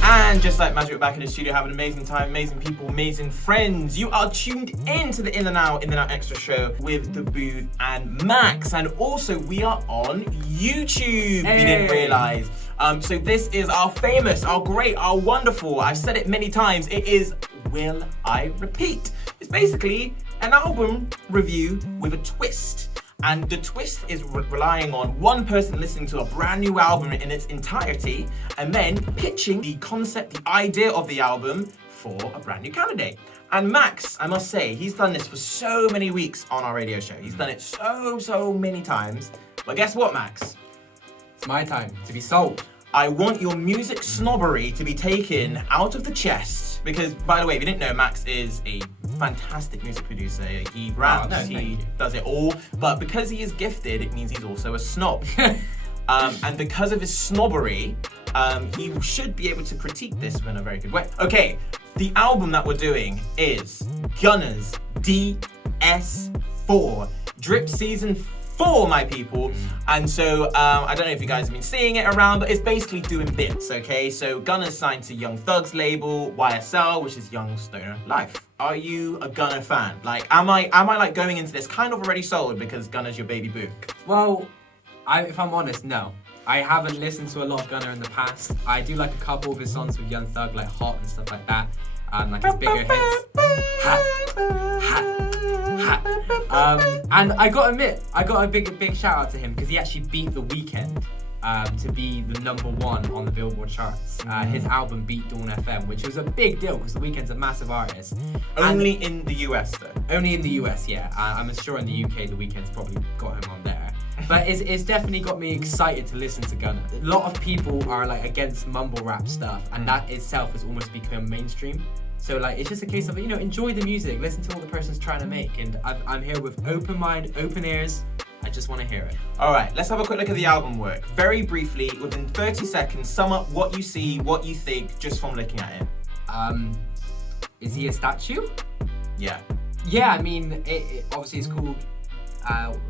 And just like magic, we're back in the studio having an amazing time, amazing people, amazing friends. You are tuned in to the In and Out Extra show with Daboothe and Maxx. And also we are on YouTube, if you didn't realize. So this is our famous, our great, our wonderful, I've said it many times, it is Will I Repeat? It's basically an album review with a twist. And the twist is relying on one person listening to a brand new album in its entirety and then pitching the concept, the idea of the album for a brand new candidate. And Maxx, I must say, he's done this for so many weeks on our radio show. He's done it so many times. But guess what, Maxx? It's my time to be sold. I want your music snobbery to be taken out of the chest. Because, by the way, if you didn't know, Maxx is a fantastic music producer. He raps, he does it all. But because he is gifted, it means he's also a snob. And because of his snobbery, he should be able to critique this in a very good way. Okay, the album that we're doing is Gunna's DS4, Drip Season 4, my people. And so, I don't know if you guys have been seeing it around, but it's basically doing bits, okay? So Gunna's signed to Young Thug's label, YSL, which is Young Stoner Life. Are you a Gunna fan? Like, am I like going into this kind of already sold because Gunna's your baby boo? Well, if I'm honest, no. I haven't listened to a lot of Gunna in the past. I do like a couple of his songs with Young Thug, like Hot and stuff like that. Like his bigger hits. And I gotta admit, I got a big shout out to him because he actually beat The Weeknd to be the #1 on the Billboard charts. His album beat Dawn FM, which was a big deal because The Weeknd's a massive artist. Only in the US though. Only in the US, yeah. I'm sure in the UK The Weeknd's probably got him on there. But it's definitely got me excited to listen to Gunna. A lot of people are like against mumble rap stuff, and that itself has almost become mainstream. So like it's just a case of, you know, enjoy the music, listen to what the person's trying to make, and I'm here with open mind, open ears. I just want to hear it. All right, let's have a quick look at the album work. Very briefly, within 30 seconds, sum up what you see, what you think, just from looking at it. Is he a statue? Yeah. Yeah, I mean, it obviously it's called,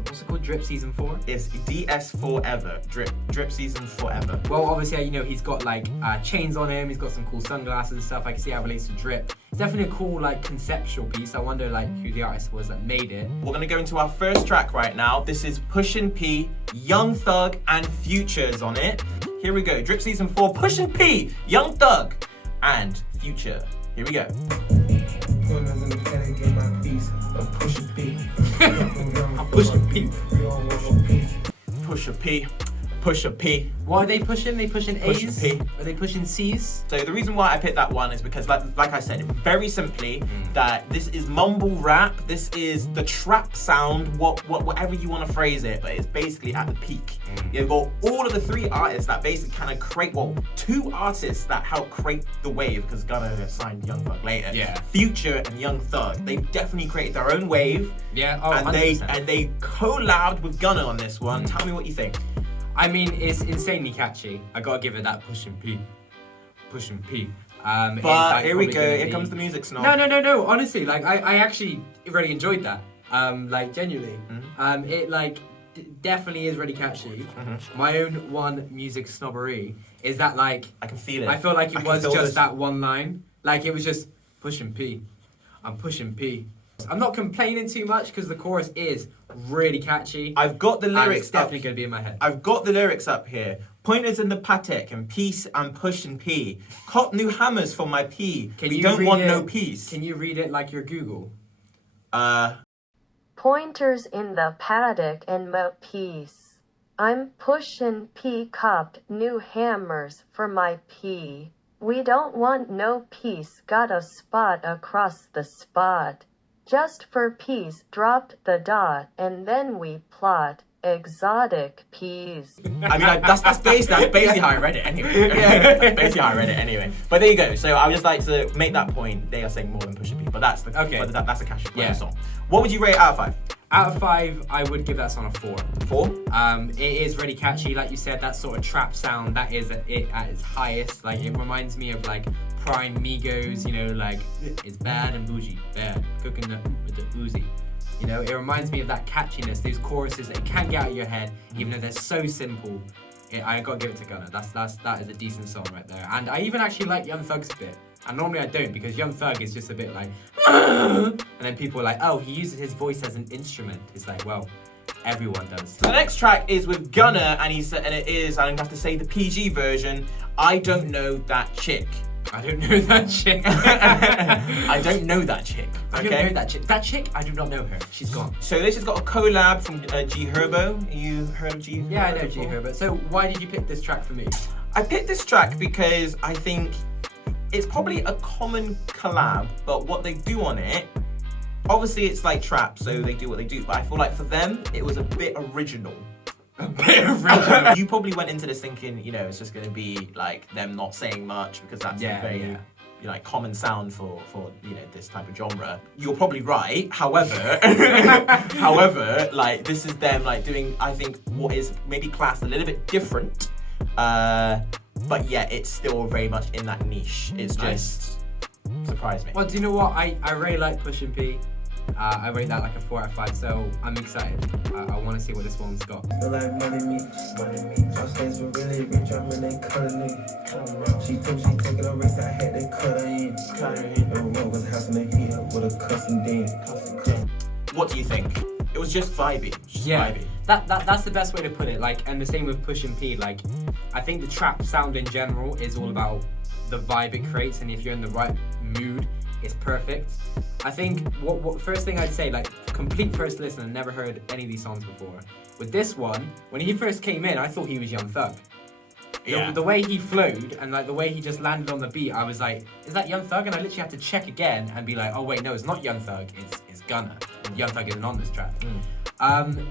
what's it called? Drip Season 4? It's DS4EVER. Drip Season 4EVER. Well, obviously, you know, he's got like chains on him, he's got some cool sunglasses and stuff. I can see how it relates to Drip. It's definitely a cool, like, conceptual piece. I wonder, like, who the artist was that made it. We're gonna go into our first track right now. This is Pushin' P, Young Thug, and Future's on it. Here we go. Drip Season 4, Pushin' P, Young Thug, and Future. Here we go. Pusha P. What are they pushing? They pushing A's? P. Are they pushing C's? So the reason why I picked that one is because, like I said, very simply, that this is mumble rap. This is the trap sound, whatever you want to phrase it, but it's basically at the peak. You've got all of the 3 artists that basically kind of create, 2 artists that help create the wave, because Gunna signed Young Thug later. Yeah. Future and Young Thug, they've definitely created their own wave. Yeah. And 100%. they collabed with Gunna on this one. Tell me what you think. I mean, it's insanely catchy. I gotta give it that Pushin' P. But like here we go. Here comes the music snob. No. Honestly, like I actually really enjoyed that. Like genuinely. It like definitely is really catchy. My own one music snobbery is that like I can feel it. I feel like it was just that one line. Like it was just Pushin' P. I'm pushing P. I'm not complaining too much because the chorus is really catchy. I've got the lyrics. It's definitely going to be in my head. I've got the lyrics up here. Pointers in the Patek and peace I'm pushing P. Cop new hammers for my P. We don't want no peace. Can you read it like your Google? Pointers in the Patek and my piece. I'm pushing P. Copped new hammers for my P. We don't want no peace. Got a spot across the spot. Just for peace, dropped the dot, and then we plot exotic peas. I mean, that's basically how I read it anyway. That's basically how I read it anyway. But there you go. So I would just like to make that point. They are saying more than Pusha P, but that's the that's a cash song. What would you rate out of 5? Out of 5, I would give that song a 4. 4? It is really catchy, like you said. That sort of trap sound, that is it at its highest. Like it reminds me of like prime Migos, you know, like it's bad and bougie, bad cooking with the Uzi. You know, it reminds me of that catchiness, those choruses that you can't get out of your head, even though they're so simple. I gotta give it to Gunna. That is a decent song right there. And I even actually like Young Thug's bit. And normally I don't, because Young Thug is just a bit like, and then people are like, oh, he uses his voice as an instrument. It's like, well, everyone does. The next track is with Gunna, and it is, I'm gonna have to say the PG version, I Don't Know That Chick. I don't know that chick. I don't know that chick. I don't know that chick. That chick, I do not know her. She's gone. So this has got a collab from G Herbo. You heard of G Herbo? Yeah, I know G Herbo. So why did you pick this track for me? I picked this track because I think it's probably a common collab, but what they do on it, obviously it's like trap, so they do what they do, but I feel like for them, it was a bit original. A bit original. You probably went into this thinking, you know, it's just gonna be like them not saying much because that's a very like common sound for you know this type of genre. You're probably right. However, like this is them like doing I think what is maybe classed a little bit different, but yeah, it's still very much in that niche. It's just surprised me. Well, do you know what? I really like Pushin P. I rate that like a 4 out of 5, so I'm excited. I want to see what this one's got. Feel like money me. My stains were really rich, I'm in they cutting it. She told she taking a race, I had to cut her in. No one was house in the heat with a custom den. What do you think? It was just vibey. Vibey. That's the best way to put it. Like, and the same with Pushin P. Like, I think the trap sound in general is all about the vibe it creates, and if you're in the right mood, it's perfect. I think what first thing I'd say, like complete first listen, I've never heard any of these songs before. With this one, when he first came in, I thought he was Young Thug. Yeah. The way he flowed and like the way he just landed on the beat, I was like, is that Young Thug? And I literally had to check again and be like, oh wait, no, it's not Young Thug, it's Gunna. Young Thug isn't on this track.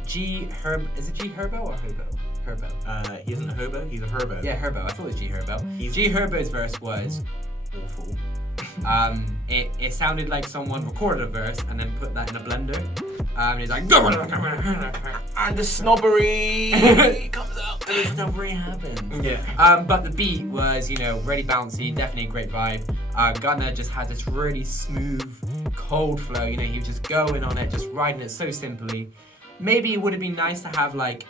G Herbo or Hobo? Herbo. He isn't a hobo, he's a herbo. Yeah, Herbo. I thought it was G Herbo. G Herbo's verse was awful. It sounded like someone recorded a verse and then put that in a blender. And he's like, and the snobbery comes out. And the snobbery happens. Yeah. But the beat was, you know, really bouncy, definitely a great vibe. Gunna just had this really smooth, cold flow. You know, he was just going on it, just riding it so simply. Maybe it would have been nice to have like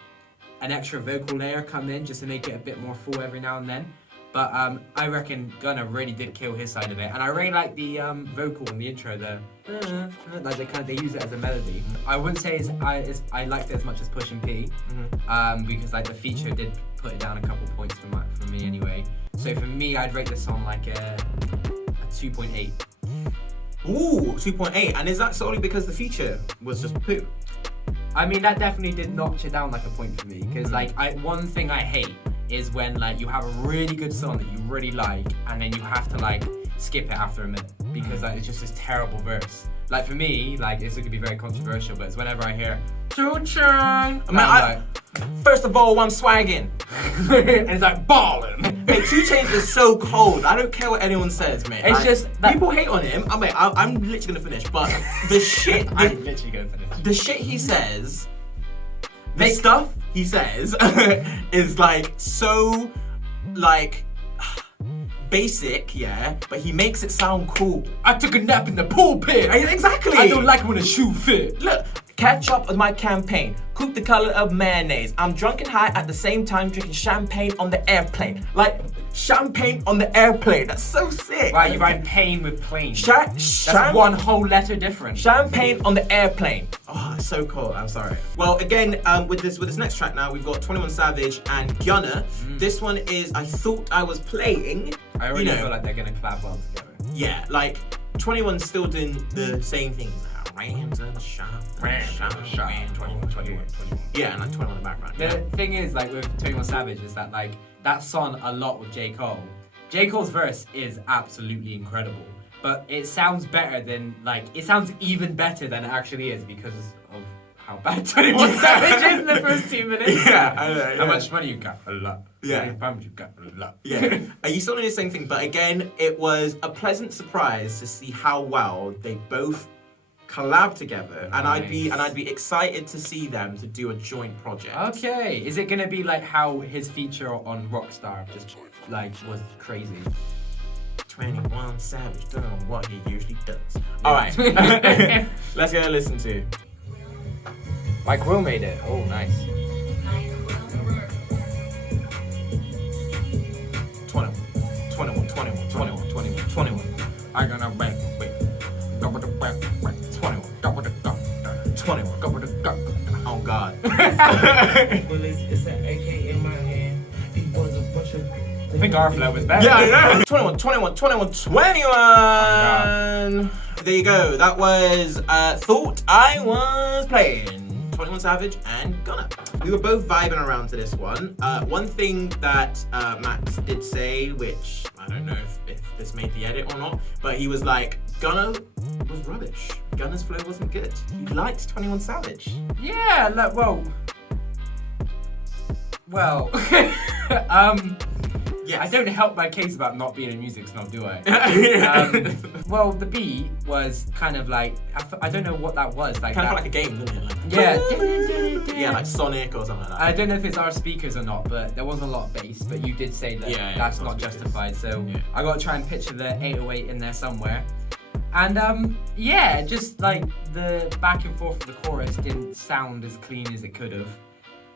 an extra vocal layer come in just to make it a bit more full every now and then. But I reckon Gunna really did kill his side of it, and I really like the vocal in the intro. Like they use it as a melody. I wouldn't say I liked it as much as Pushin P, because like the feature did put it down a couple points for me anyway. So for me, I'd rate this song like a 2.8. Ooh, 2.8, and is that solely because the feature was just poo? I mean, that definitely did notch it down like a point for me, because like one thing I hate is when like you have a really good song that you really like and then you have to like skip it after a minute because like it's just this terrible verse. Like for me, like this could be very controversial, but it's whenever I hear 2 Chainz, first of all, I'm swagging. and it's like ballin'. Mate, 2 Chainz is so cold. I don't care what anyone says, mate. It's just that people hate on him. I'm literally gonna finish, but the shit, I'm literally gonna finish. The shit he says, the stuff he says is like so like basic, yeah, but he makes it sound cool. I took a nap in the pulpit. Exactly. I don't like when a shoe fit. Look, catch up with my campaign. Coupe the color of mayonnaise. I'm drunk and high at the same time drinking champagne on the airplane. Like, champagne on the airplane. That's so sick. Right, you rhyme pain with plane. That's one whole letter different. Champagne on the airplane. Oh, it's so cool. I'm sorry. Well, again, with this next track now, we've got 21 Savage and Gunna. This one is I Thought I Was Playing. I already feel like they're gonna collab well together. Yeah, like 21's still doing the same things. Ran to the shop, ran 21. Yeah, and like 21 in the background. The thing is, like with 21 Savage, is that like that's on a lot with J. Cole. J. Cole's verse is absolutely incredible, but it sounds better than it sounds even better than it actually is because of how bad 21 Savage is in the first 2 minutes. Yeah, I know. How much money you got? A lot. Yeah. How many pounds you got? A lot. Yeah. Are you still doing the same thing? But again, it was a pleasant surprise to see how well they both collab together, and I'd be excited to see them to do a joint project. Okay, is it gonna be like how his feature on Rockstar just like was crazy? 21 Savage doing what he usually does. All right, let's go listen to. Mike Will made it. Oh, nice. 21. I'm gonna wait. Go with the back. 21. Go with the go. 21. Go with the go. Oh God. Bullets, it's an AK in my hand. These boys a bunch of. I think our flow was better. Yeah, I know. 21. There you go. That was Thought I Was Playing. 21 Savage and Gunna. We were both vibing around to this one. One thing that Maxx did say, which I don't know if this made the edit or not, but he was like, Gunna was rubbish. Gunna's flow wasn't good. He liked 21 Savage. Yeah, like, well, Yes. I don't help my case about not being in music snob, do I? Well, the beat was kind of like, I don't know what that was. Like Kind of that, felt like a game, didn't it? Like, yeah. yeah, like Sonic or something like that. I don't know if it's our speakers or not, but there wasn't a lot of bass, but you did say that that's not justified, so Yeah. I gotta try and picture the 808 in there somewhere. And just like the back and forth of the chorus didn't sound as clean as it could have.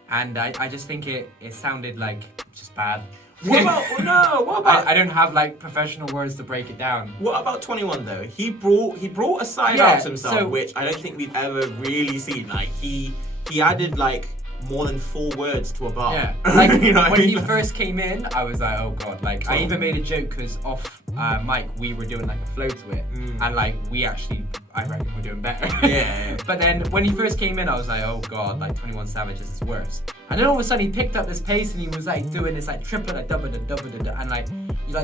And I just think it sounded like just bad. What about I don't have like professional words to break it down. What about 21 though? He brought a side Yeah, out to himself, so- which I don't think we've ever really seen. Like he added like more than 4 words to a bar. Yeah, like you know what I when mean? he first came in, I was like, oh god. Like I even made a joke because off mic we were doing like a flow to it, and like we actually, I reckon we're doing better. Yeah. But then when he first came in, I was like, oh god, like 21 Savage is worse. And then all of a sudden he picked up this pace and he was like doing this like triple a double and like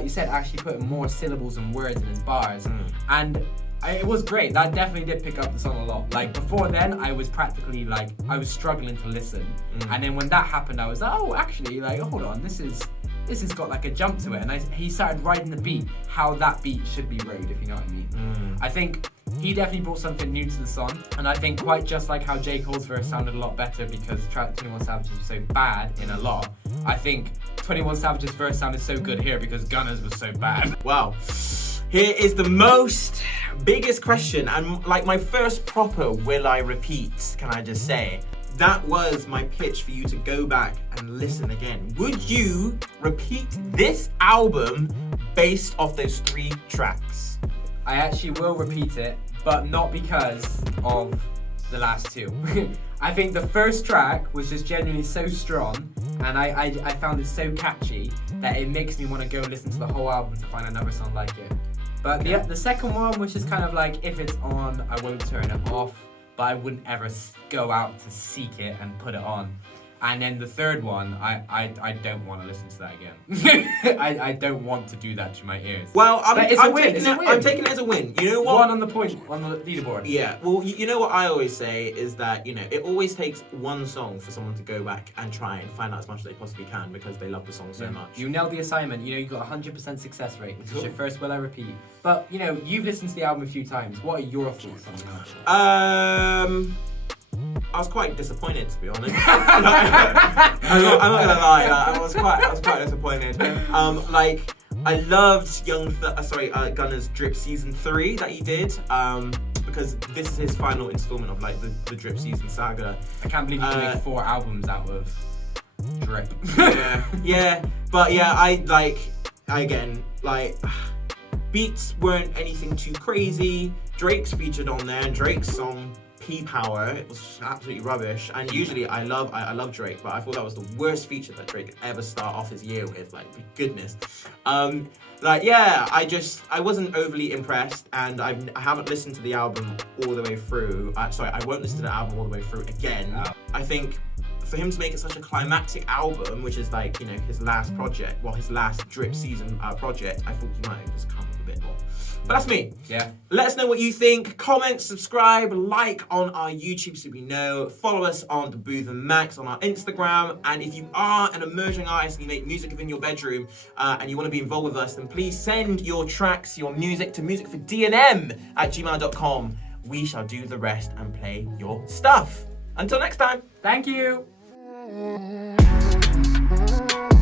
you said, actually putting more syllables and words in his bars, and. It was great. That definitely did pick up the song a lot. Like before then, I was practically like I was struggling to listen, and then when that happened, I was like, oh, actually, like hold on, this has got like a jump to it, and he started riding the beat how that beat should be rode, if you know what I mean. I think he definitely brought something new to the song, and I think quite just like how J. Cole's verse sounded a lot better because 21 Savage was so bad in a lot. I think 21 Savage's verse sounded so good here because Gunna's was so bad. Wow. Here is the biggest question, and like my first proper will I repeat, can I just say? That was my pitch for you to go back and listen again. Would you repeat this album based off those 3 tracks? I actually will repeat it, but not because of the last 2. I think the first track was just genuinely so strong, and I found it so catchy that it makes me want to go listen to the whole album to find another song like it. But the second one, which is kind of like, if it's on, I won't turn it off, but I wouldn't ever go out to seek it and put it on. And then the third one, I don't want to listen to that again. I don't want to do that to my ears. Well, I'm But it's a win, taking it's a it- win. I'm taking it as a win. You know what? One on the leaderboard. Yeah, well, you know what I always say is that, it always takes one song for someone to go back and try and find out as much as they possibly can because they love the song so much. You nailed the assignment. You got 100% success rate. This is Cool. your first will I repeat. But, you've listened to the album a few times. What are your thoughts on the album? I was quite disappointed, to be honest. I'm not gonna lie, I was quite disappointed. I loved Gunna's Drip Season 3 that he did, because this is his final installment of like the Drip Season saga. I can't believe you can make 4 albums out of Drip. Yeah, but beats weren't anything too crazy. Drake's featured on there, and Drake's song P-Power, it was absolutely rubbish. And usually I love Drake, but I thought that was the worst feature that Drake could ever start off his year with. Like, goodness. I wasn't overly impressed, and I haven't listened to the album all the way through. I won't listen to the album all the way through again. I think for him to make it such a climactic album, which is like, his last project, his last Drip Season project, I thought he might have just come up a bit more. But that's me. Yeah. Let us know what you think. Comment, subscribe, like on our YouTube so we know. Follow us on Daboothe and Maxx on our Instagram. And if you are an emerging artist and you make music within your bedroom and you want to be involved with us, then please send your tracks, your music to musicfordnm@gmail.com. We shall do the rest and play your stuff. Until next time. Thank you.